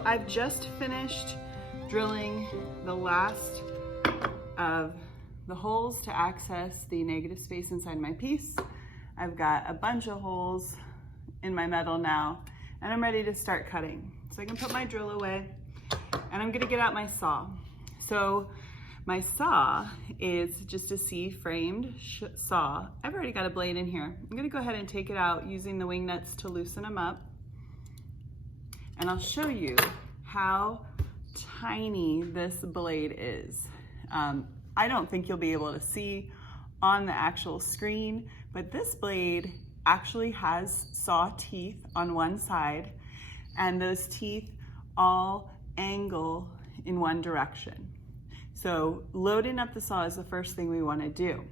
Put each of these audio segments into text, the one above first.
So I've just finished drilling the last of the holes to access the negative space inside my piece. I've got a bunch of holes in my metal now, and I'm ready to start cutting. So I can put my drill away, and I'm gonna get out my saw. So my saw is just a C-framed saw. I've already got a blade in here. I'm gonna go ahead and take it out using the wing nuts to loosen them up. And I'll show you how tiny this blade is. I don't think you'll be able to see on the actual screen, but this blade actually has saw teeth on one side, and those teeth all angle in one direction. So loading up the saw is the first thing we want to do.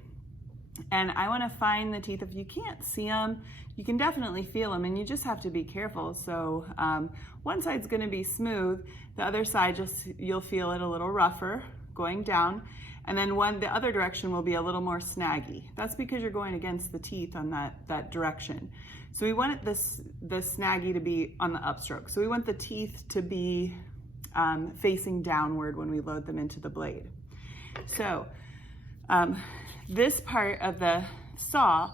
And I want to find the teeth. If you can't see them, you can definitely feel them, and you just have to be careful. So one side's going to be smooth, the other side you'll feel it a little rougher going down, and then the other direction will be a little more snaggy. That's because you're going against the teeth on that direction. So we want the snaggy to be on the upstroke. So we want the teeth to be facing downward when we load them into the blade. So this part of the saw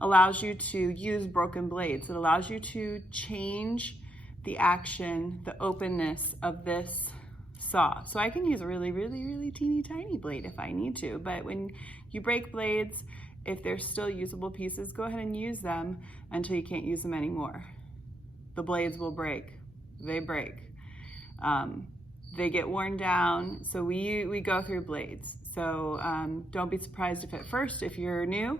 allows you to use broken blades. It allows you to change the action, the openness of this saw. So I can use a really, really, really teeny tiny blade if I need to, but when you break blades, if they're still usable pieces, go ahead and use them until you can't use them anymore. The blades will break. They break. They get worn down, so we go through blades. So don't be surprised if you're new,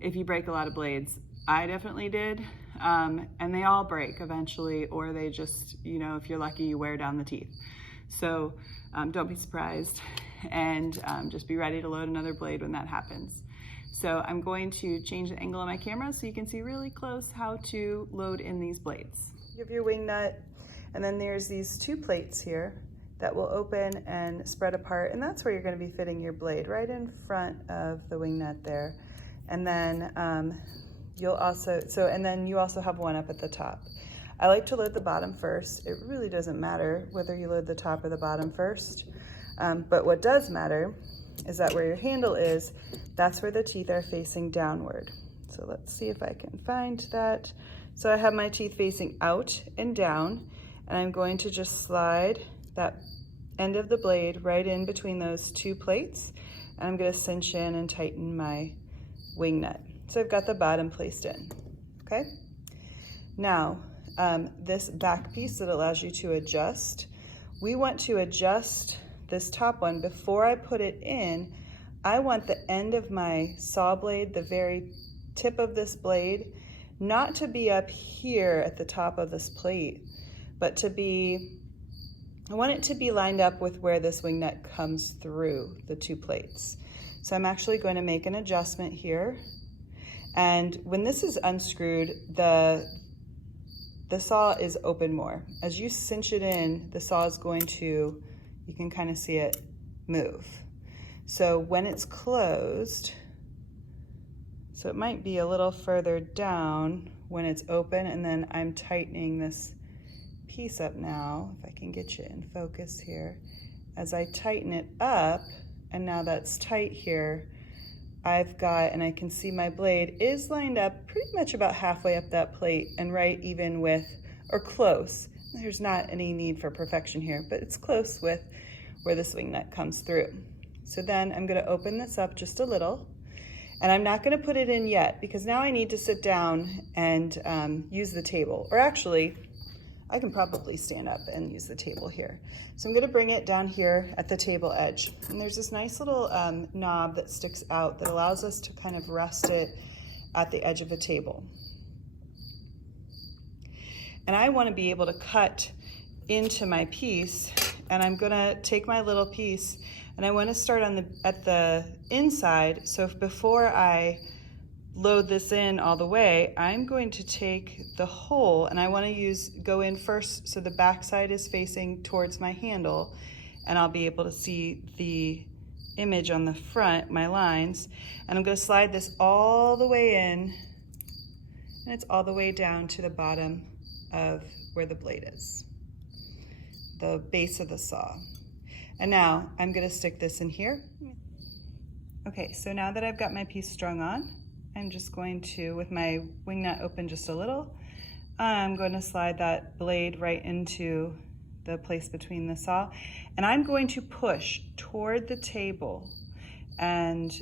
if you break a lot of blades. I definitely did, and they all break eventually, or they just, if you're lucky, you wear down the teeth. So don't be surprised, and just be ready to load another blade when that happens. So I'm going to change the angle of my camera so you can see really close how to load in these blades. You have your wing nut, and then there's these two plates here that will open and spread apart, and that's where you're going to be fitting your blade, right in front of the wing nut there. And then you also have one up at the top. I like to load the bottom first. It really doesn't matter whether you load the top or the bottom first, but what does matter is that where your handle is, that's where the teeth are facing downward. So let's see if I can find that. So I have my teeth facing out and down, and I'm going to just slide that end of the blade right in between those two plates, and I'm going to cinch in and tighten my wing nut. So I've got the bottom placed in, okay? Now, this back piece that allows you to adjust, we want to adjust this top one. Before I put it in, I want the end of my saw blade, the very tip of this blade, not to be up here at the top of this plate, but I want it to be lined up with where this wing nut comes through the two plates. So I'm actually going to make an adjustment here. And when this is unscrewed, the saw is open more. As you cinch it in, the saw is going to, you can kind of see it move. So when it's closed, so it might be a little further down when it's open, and then I'm tightening this piece up now, if I can get you in focus here. As I tighten it up, and now that's tight here, I've got, and I can see my blade is lined up pretty much about halfway up that plate and right even with, or close. There's not any need for perfection here, but it's close with where this wing nut comes through. So then I'm gonna open this up just a little, and I'm not gonna put it in yet because now I need to sit down and use the table, or actually, I can probably stand up and use the table here. So I'm gonna bring it down here at the table edge. And there's this nice little knob that sticks out that allows us to kind of rest it at the edge of a table. And I wanna be able to cut into my piece, and I'm gonna take my little piece, and I wanna start at the inside, so before I load this in all the way, I'm going to take the hole, and I want to go in first so the back side is facing towards my handle, and I'll be able to see the image on the front, my lines, and I'm going to slide this all the way in, and it's all the way down to the bottom of where the blade is. the base of the saw. And now I'm gonna stick this in here. Okay, so now that I've got my piece strung on, I'm just going to, with my wing nut open just a little, I'm going to slide that blade right into the place between the saw, and I'm going to push toward the table and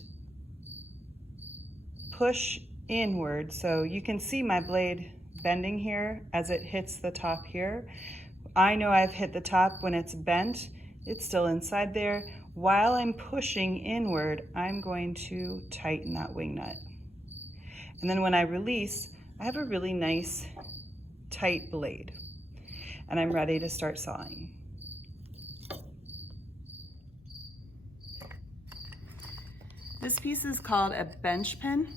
push inward. So you can see my blade bending here as it hits the top here. I know I've hit the top when it's bent. It's still inside there. While I'm pushing inward, I'm going to tighten that wing nut. And then when I release, I have a really nice tight blade. And I'm ready to start sawing. This piece is called a bench pin,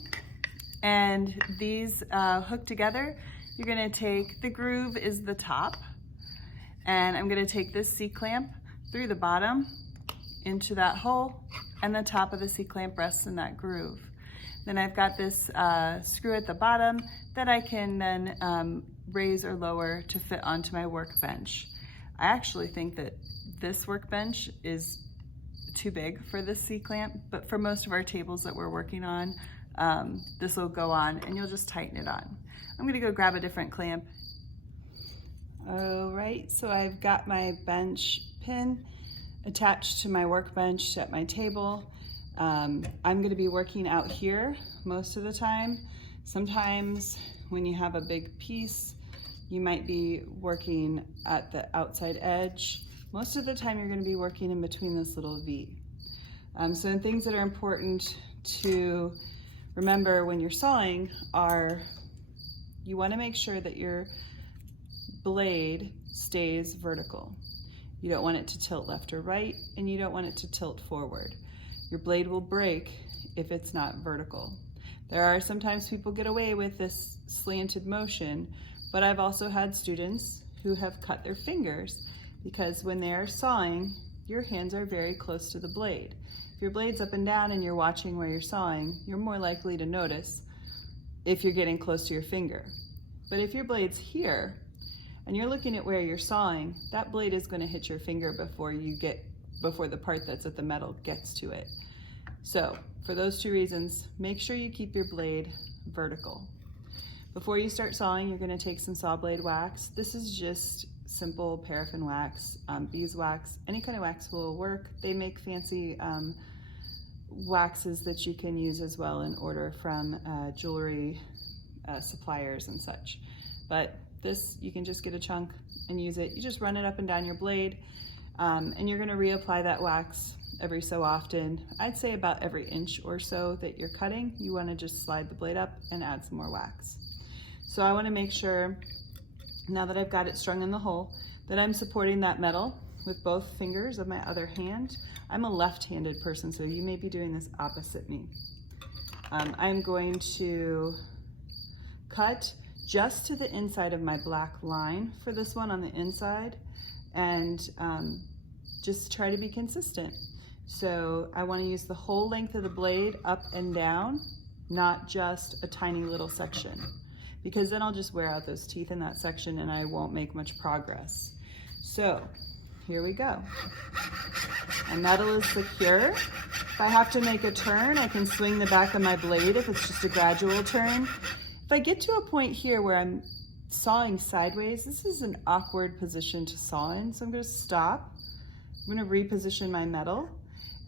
and these hook together. You're gonna take, the groove is the top, and I'm gonna take this C-clamp through the bottom into that hole, and the top of the C-clamp rests in that groove. Then I've got this screw at the bottom that I can then raise or lower to fit onto my workbench. I actually think that this workbench is too big for this C-clamp, but for most of our tables that we're working on, this will go on and you'll just tighten it on. I'm gonna go grab a different clamp. All right, so I've got my bench pin attached to my workbench at my table. I'm gonna be working out here most of the time. Sometimes when you have a big piece, you might be working at the outside edge. Most of the time you're gonna be working in between this little V. So things that are important to remember when you're sawing are, you wanna make sure that your blade stays vertical. You don't want it to tilt left or right, and you don't want it to tilt forward. Your blade will break if it's not vertical. There are sometimes people get away with this slanted motion, but I've also had students who have cut their fingers because when they're sawing, your hands are very close to the blade. If your blade's up and down and you're watching where you're sawing, you're more likely to notice if you're getting close to your finger. But if your blade's here and you're looking at where you're sawing, that blade is going to hit your finger before the part that's at the metal gets to it. So for those two reasons, make sure you keep your blade vertical. Before you start sawing, you're going to take some saw blade wax. This is just simple paraffin wax, beeswax, any kind of wax will work. They make fancy waxes that you can use as well and order from jewelry suppliers and such. But this, you can just get a chunk and use it. You just run it up and down your blade, and you're gonna reapply that wax every so often. I'd say about every inch or so that you're cutting, you wanna just slide the blade up and add some more wax. So I wanna make sure, now that I've got it strung in the hole, that I'm supporting that metal with both fingers of my other hand. I'm a left-handed person, so you may be doing this opposite me. I'm going to cut just to the inside of my black line for this one on the inside, and just try to be consistent. So I want to use the whole length of the blade up and down, not just a tiny little section, because then I'll just wear out those teeth in that section and I won't make much progress. So here we go. My metal is secure. If I have to make a turn, I can swing the back of my blade if it's just a gradual turn. If I get to a point here where I'm sawing sideways, this is an awkward position to saw in, so I'm going to stop. I'm going to reposition my metal,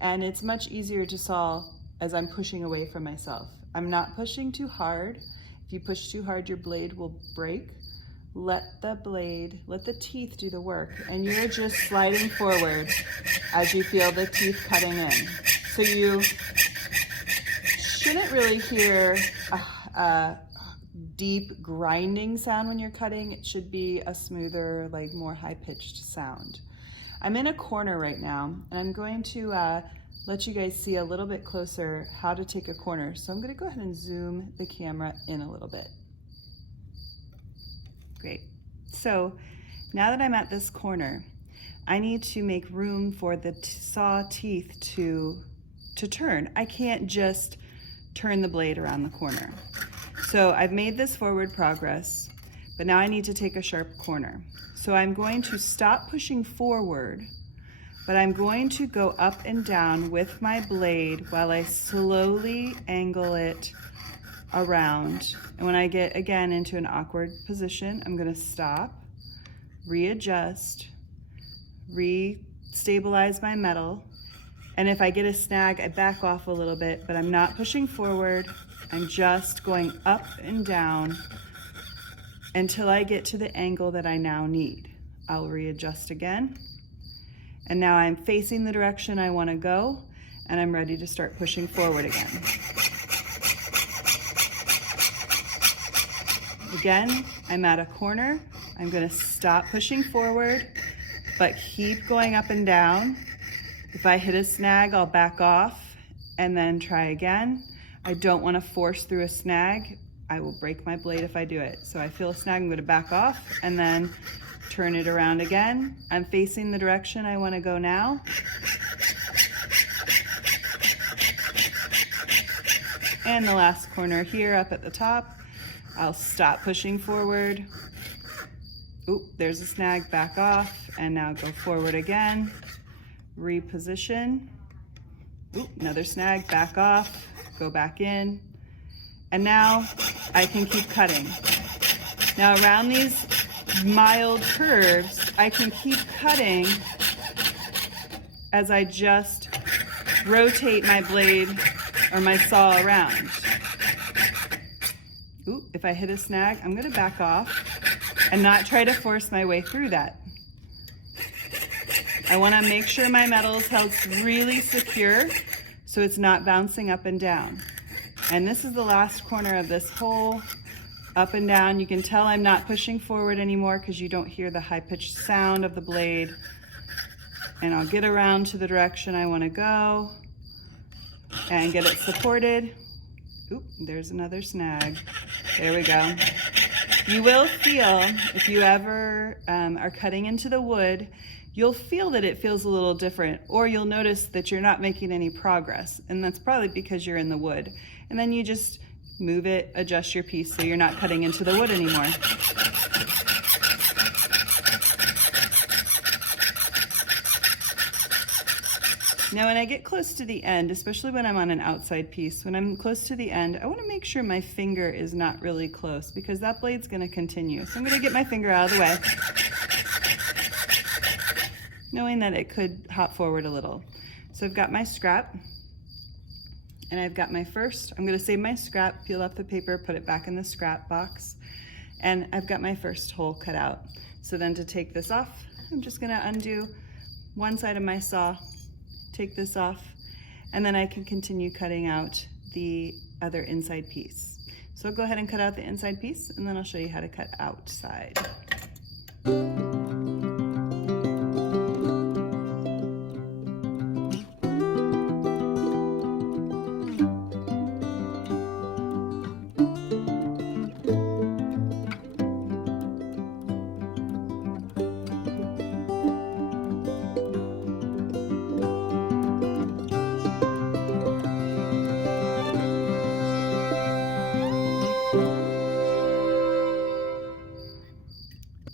and it's much easier to saw as I'm pushing away from myself. I'm not pushing too hard. If you push too hard, your blade will break. Let the teeth do the work, and you're just sliding forward as you feel the teeth cutting in. So you shouldn't really hear a deep grinding sound when you're cutting. It should be a smoother, like more high-pitched sound. I'm in a corner right now, and I'm going to let you guys see a little bit closer how to take a corner. So I'm going to go ahead and zoom the camera in a little bit. Great. So now that I'm at this corner, I need to make room for the saw teeth to turn. I can't just turn the blade around the corner. So I've made this forward progress, but now I need to take a sharp corner. So I'm going to stop pushing forward, but I'm going to go up and down with my blade while I slowly angle it around. And when I get again into an awkward position, I'm gonna stop, readjust, re-stabilize my metal. And if I get a snag, I back off a little bit, but I'm not pushing forward. I'm just going up and down until I get to the angle that I now need. I'll readjust again. And now I'm facing the direction I want to go, and I'm ready to start pushing forward again. Again, I'm at a corner. I'm going to stop pushing forward, but keep going up and down. If I hit a snag, I'll back off and then try again. I don't want to force through a snag. I will break my blade if I do it. So I feel a snag, I'm going to back off and then turn it around again. I'm facing the direction I want to go now. And the last corner here up at the top, I'll stop pushing forward. Oop, there's a snag, back off, and now go forward again. Reposition. Oop, another snag, back off, go back in. And now I can keep cutting. Now around these mild curves, I can keep cutting as I just rotate my blade or my saw around. Ooh, if I hit a snag, I'm gonna back off and not try to force my way through that. I wanna make sure my metal is held really secure so it's not bouncing up and down. And this is the last corner of this hole, up and down. You can tell I'm not pushing forward anymore because you don't hear the high-pitched sound of the blade. And I'll get around to the direction I want to go and get it supported. Oop, there's another snag. There we go. You will feel, if you ever are cutting into the wood, you'll feel that it feels a little different, or you'll notice that you're not making any progress, and that's probably because you're in the wood. And then you just move it, adjust your piece so you're not cutting into the wood anymore. Now when I get close to the end, especially when I'm on an outside piece, when I'm close to the end, I want to make sure my finger is not really close because that blade's going to continue. So I'm going to get my finger out of the way, knowing that it could hop forward a little. So I've got my scrap, and I've got my first, I'm going to save my scrap, peel off the paper, put it back in the scrap box, and I've got my first hole cut out. So then to take this off, I'm just going to undo one side of my saw, take this off, and then I can continue cutting out the other inside piece. So I'll go ahead and cut out the inside piece, and then I'll show you how to cut outside.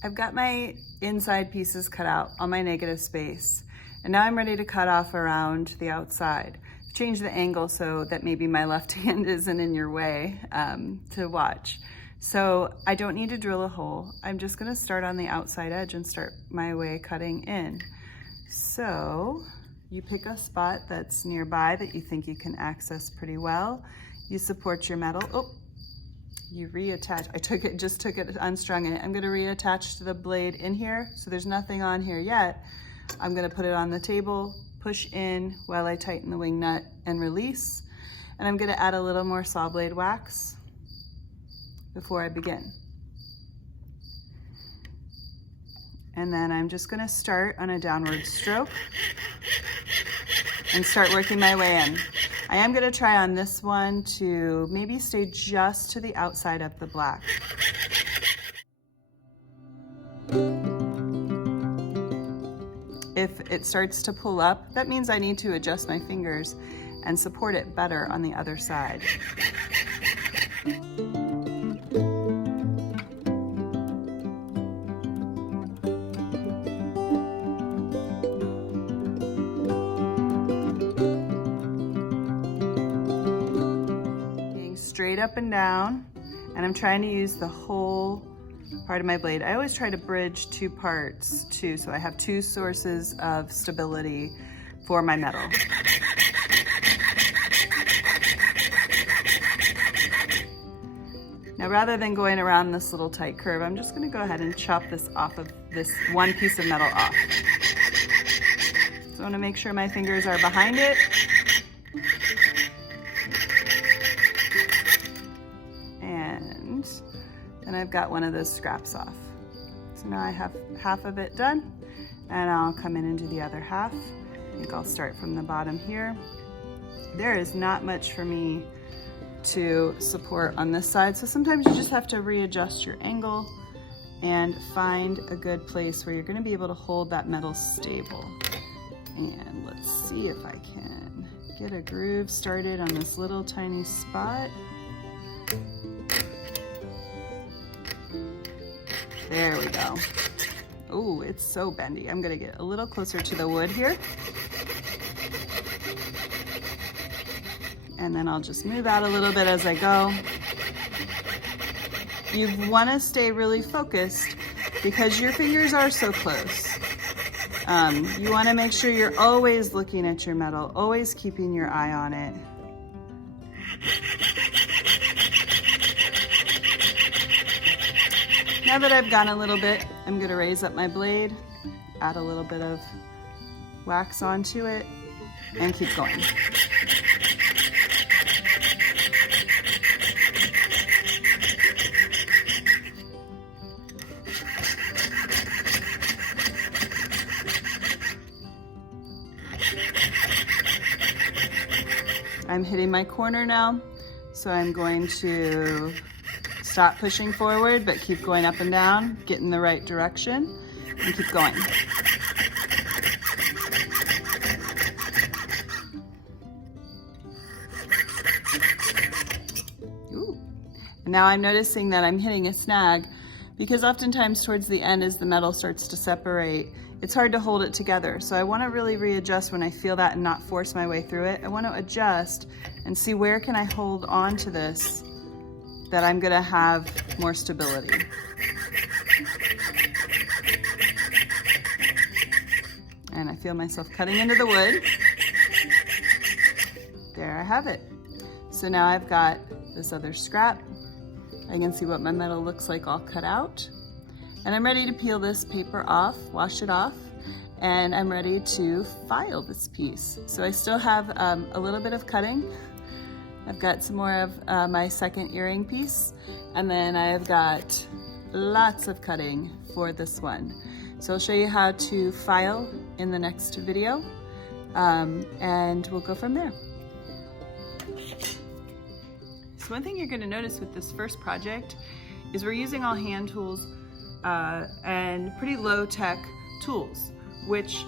I've got my inside pieces cut out on my negative space, and now I'm ready to cut off around the outside. Change the angle so that maybe my left hand isn't in your way to watch. So I don't need to drill a hole. I'm just going to start on the outside edge and start my way cutting in. So you pick a spot that's nearby that you think you can access pretty well. You support your metal. Oh, you reattach. Just took it, unstrung it. I'm going to reattach to the blade in here. So there's nothing on here yet. I'm going to put it on the table, push in while I tighten the wing nut and release. And I'm going to add a little more saw blade wax before I begin. And then I'm just going to start on a downward stroke and start working my way in. I am going to try on this one to maybe stay just to the outside of the black. If it starts to pull up, that means I need to adjust my fingers and support it better on the other side. straight up and down, and I'm trying to use the whole part of my blade. I always try to bridge two parts too, so I have two sources of stability for my metal. Now, rather than going around this little tight curve, I'm just gonna go ahead and chop this off of this one piece of metal off. So I wanna make sure my fingers are behind it. And then I've got one of those scraps off. So now I have half of it done, and I'll come in and do the other half. I think I'll start from the bottom here. There is not much for me to support on this side, so sometimes you just have to readjust your angle and find a good place where you're going to be able to hold that metal stable. And let's see if I can get a groove started on this little tiny spot. There we go. Oh, it's so bendy. I'm going to get a little closer to the wood here. And then I'll just move out a little bit as I go. You want to stay really focused because your fingers are so close. You want to make sure you're always looking at your metal, always keeping your eye on it. Now that I've gone a little bit, I'm going to raise up my blade, add a little bit of wax onto it, and keep going. I'm hitting my corner now, so I'm going to stop pushing forward, but keep going up and down, get in the right direction, and keep going. Ooh. And now I'm noticing that I'm hitting a snag, because oftentimes towards the end, as the metal starts to separate, it's hard to hold it together. So I want to really readjust when I feel that and not force my way through it. I want to adjust and see where can I hold on to this that I'm going to have more stability. And I feel myself cutting into the wood. There I have it. So now I've got this other scrap. I can see what my metal looks like all cut out. And I'm ready to peel this paper off, wash it off, and I'm ready to file this piece. So I still have a little bit of cutting. I've got some more of my second earring piece, and then I've got lots of cutting for this one. So I'll show you how to file in the next video, and we'll go from there. So one thing you're going to notice with this first project is we're using all hand tools and pretty low-tech tools, which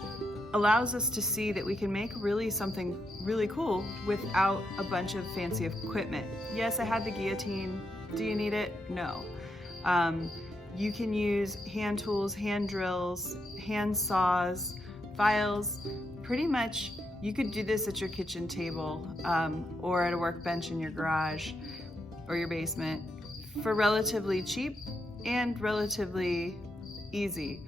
allows us to see that we can make really something really cool without a bunch of fancy equipment. Yes, I had the guillotine. Do you need it? No. You can use hand tools, hand drills, hand saws, files. Pretty much you could do this at your kitchen table or at a workbench in your garage or your basement for relatively cheap and relatively easy.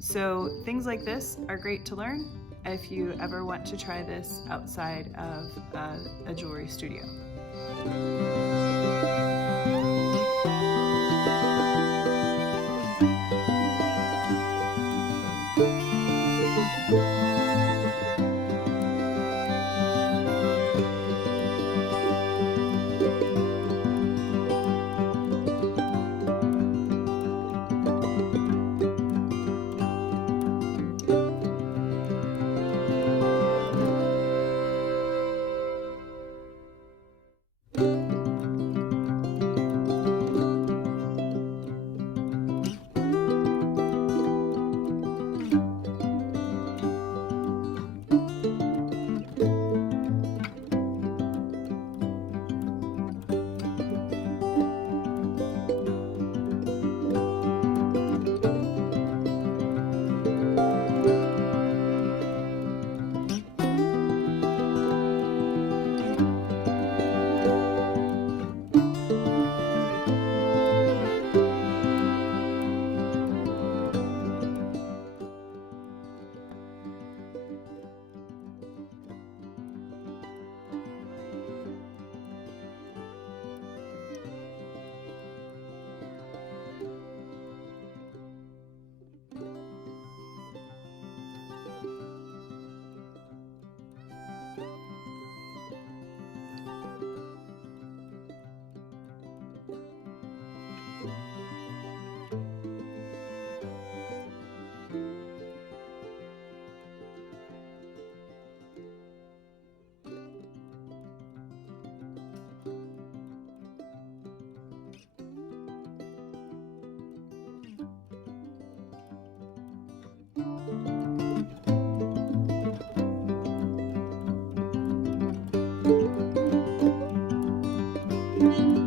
So things like this are great to learn if you ever want to try this outside of a jewelry studio. you.